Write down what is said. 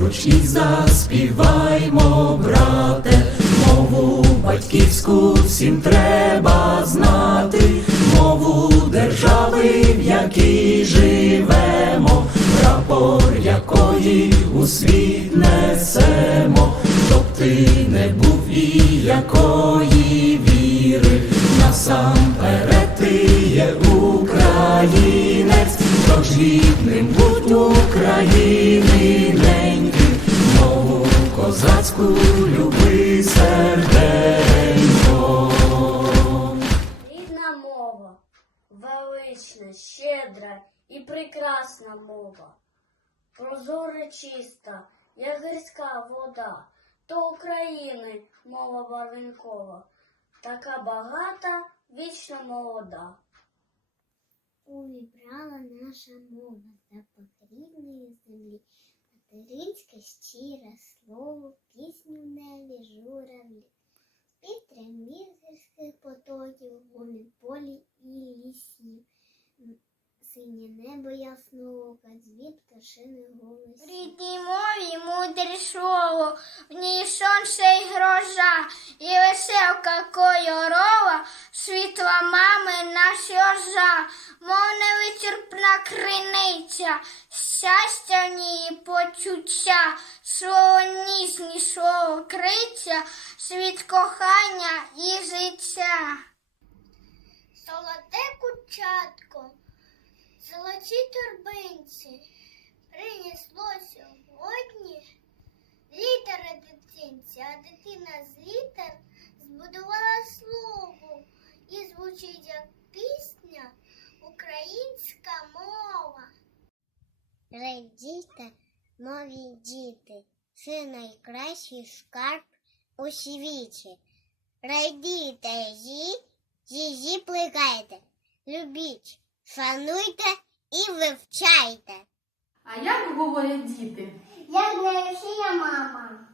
Поруч і заспіваймо, брате, мову батьківську всім треба знати, мову держави, в якій живемо, прапор якої у світ несемо, щоб ти не був і якої віри, насамперед ти є українець, тож гідним будь України велична, щедра і прекрасна мова, прозора чиста, як гірська вода, то України мова барвінкова, така багата, вічно молода. Увібрала наша мова запах рідної землі, материнське щире слово, пісню в небі журавлі, спів мізерських синє небо ясного, дзвін пташини голос. В рідній мові мудре слово, в ній сонце й гроза, і веселка кольорова, світла мами на сльоза, мов невичерпна криниця, щастя в ній почуття, слово ніжні, слово криця, світ кохання і життя. Золоте кучатко, золоті турбинці, принесло сьогодні літери дитинці, а дитина з літер збудувала слово і звучить як пісня українська мова. Радійте, мові діти, це найкращий скарб у світі. Радійте її, її плекайте, любіть, шануйте і вивчайте. А як говорять діти? Як не мама.